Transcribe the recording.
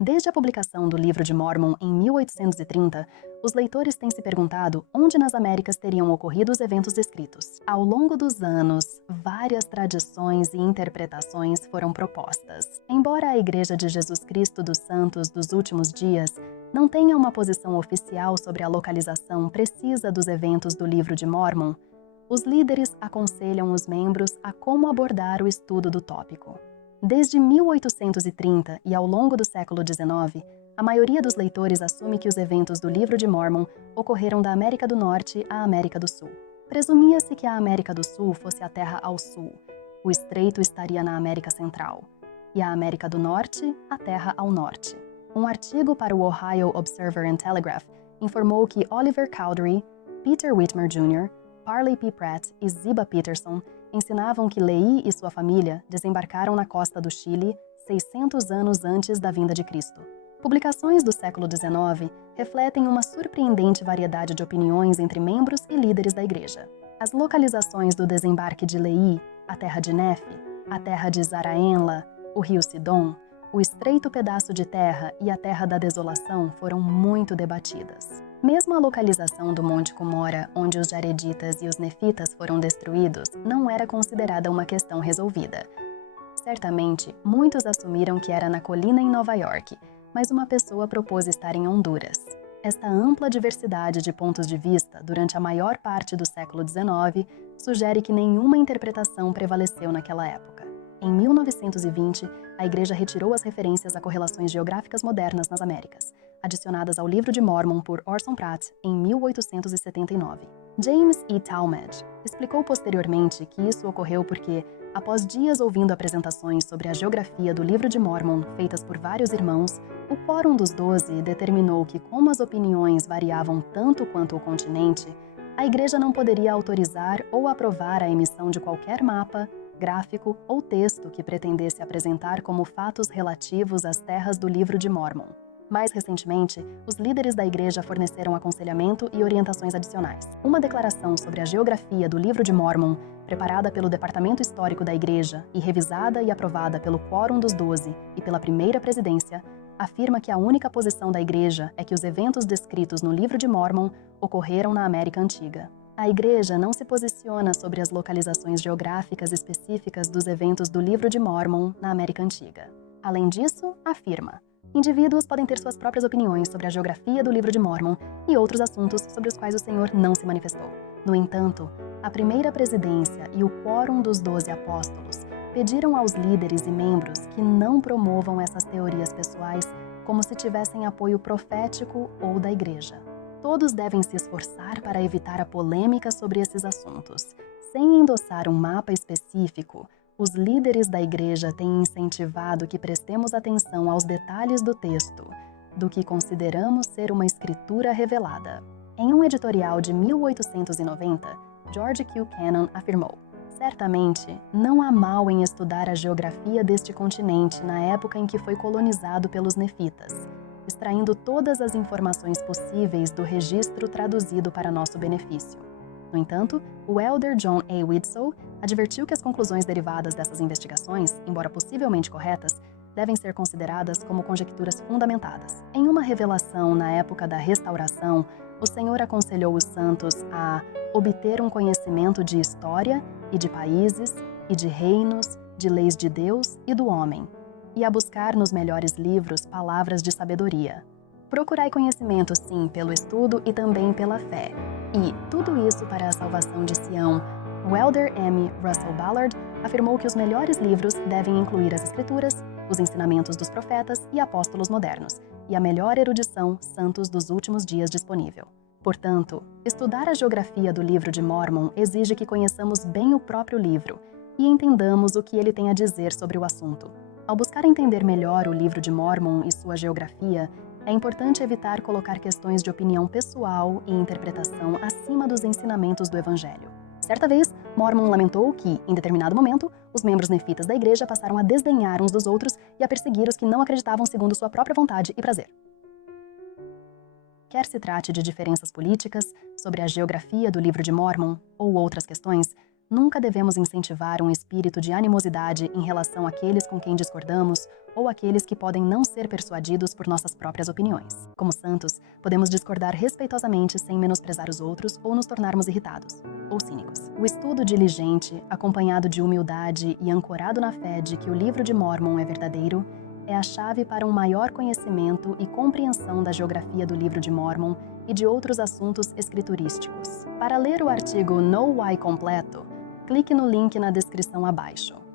Desde a publicação do Livro de Mórmon em 1830, os leitores têm se perguntado onde nas Américas teriam ocorrido os eventos descritos. Ao longo dos anos, várias tradições e interpretações foram propostas. Embora a Igreja de Jesus Cristo dos Santos dos Últimos Dias não tenha uma posição oficial sobre a localização precisa dos eventos do Livro de Mórmon, os líderes aconselham os membros a como abordar o estudo do tópico. Desde 1830 e ao longo do século XIX, a maioria dos leitores assume que os eventos do Livro de Mórmon ocorreram da América do Norte à América do Sul. Presumia-se que a América do Sul fosse a terra ao sul, o estreito estaria na América Central, e a América do Norte, a terra ao norte. Um artigo para o Ohio Observer and Telegraph informou que Oliver Cowdery, Peter Whitmer Jr., Parley P. Pratt e Ziba Peterson ensinavam que Lehi e sua família desembarcaram na costa do Chile 600 anos antes da vinda de Cristo. Publicações do século XIX refletem uma surpreendente variedade de opiniões entre membros e líderes da Igreja. As localizações do desembarque de Lehi, a terra de Nefe, a terra de Zaraenla, o rio Sidom, o estreito pedaço de terra e a terra da desolação foram muito debatidas. Mesmo a localização do Monte Cumora, onde os Jareditas e os Nefitas foram destruídos, não era considerada uma questão resolvida. Certamente, muitos assumiram que era na colina em Nova York, mas uma pessoa propôs estar em Honduras. Esta ampla diversidade de pontos de vista durante a maior parte do século XIX sugere que nenhuma interpretação prevaleceu naquela época. Em 1920, a Igreja retirou as referências a correlações geográficas modernas nas Américas, adicionadas ao Livro de Mórmon por Orson Pratt em 1879. James E. Talmage explicou posteriormente que isso ocorreu porque, após dias ouvindo apresentações sobre a geografia do Livro de Mórmon feitas por vários irmãos, o Quórum dos 12 determinou que, como as opiniões variavam tanto quanto o continente, a Igreja não poderia autorizar ou aprovar a emissão de qualquer mapa, gráfico ou texto que pretendesse apresentar como fatos relativos às terras do Livro de Mórmon. Mais recentemente, os líderes da Igreja forneceram aconselhamento e orientações adicionais. Uma declaração sobre a geografia do Livro de Mórmon, preparada pelo Departamento Histórico da Igreja e revisada e aprovada pelo Quórum dos 12 e pela Primeira Presidência, afirma que a única posição da Igreja é que os eventos descritos no Livro de Mórmon ocorreram na América Antiga. A Igreja não se posiciona sobre as localizações geográficas específicas dos eventos do Livro de Mórmon na América Antiga. Além disso, afirma: indivíduos podem ter suas próprias opiniões sobre a geografia do Livro de Mórmon e outros assuntos sobre os quais o Senhor não se manifestou. No entanto, a Primeira Presidência e o Quórum dos 12 Apóstolos pediram aos líderes e membros que não promovam essas teorias pessoais como se tivessem apoio profético ou da Igreja. Todos devem se esforçar para evitar a polêmica sobre esses assuntos. Sem endossar um mapa específico, os líderes da Igreja têm incentivado que prestemos atenção aos detalhes do texto, do que consideramos ser uma escritura revelada. Em um editorial de 1890, George Q. Cannon afirmou: certamente, não há mal em estudar a geografia deste continente na época em que foi colonizado pelos nefitas, extraindo todas as informações possíveis do registro traduzido para nosso benefício. No entanto, o elder John A. Widtsoe advertiu que as conclusões derivadas dessas investigações, embora possivelmente corretas, devem ser consideradas como conjecturas fundamentadas. Em uma revelação na época da Restauração, o Senhor aconselhou os santos a obter um conhecimento de história e de países e de reinos, de leis de Deus e do homem, e a buscar nos melhores livros palavras de sabedoria. Procurai conhecimento, sim, pelo estudo e também pela fé. E tudo isso para a salvação de Sião. O elder M. Russell Ballard afirmou que os melhores livros devem incluir as Escrituras, os ensinamentos dos profetas e apóstolos modernos, e a melhor erudição santos dos últimos dias disponível. Portanto, estudar a geografia do Livro de Mórmon exige que conheçamos bem o próprio livro e entendamos o que ele tem a dizer sobre o assunto. Ao buscar entender melhor o Livro de Mórmon e sua geografia, é importante evitar colocar questões de opinião pessoal e interpretação acima dos ensinamentos do Evangelho. Certa vez, Mormon lamentou que, em determinado momento, os membros nefitas da igreja passaram a desdenhar uns dos outros e a perseguir os que não acreditavam segundo sua própria vontade e prazer. Quer se trate de diferenças políticas, sobre a geografia do Livro de Mórmon ou outras questões, nunca devemos incentivar um espírito de animosidade em relação àqueles com quem discordamos ou àqueles que podem não ser persuadidos por nossas próprias opiniões. Como santos, podemos discordar respeitosamente sem menosprezar os outros ou nos tornarmos irritados ou cínicos. O estudo diligente, acompanhado de humildade e ancorado na fé de que o Livro de Mórmon é verdadeiro, é a chave para um maior conhecimento e compreensão da geografia do Livro de Mórmon e de outros assuntos escriturísticos. Para ler o artigo No Why completo, clique no link na descrição abaixo.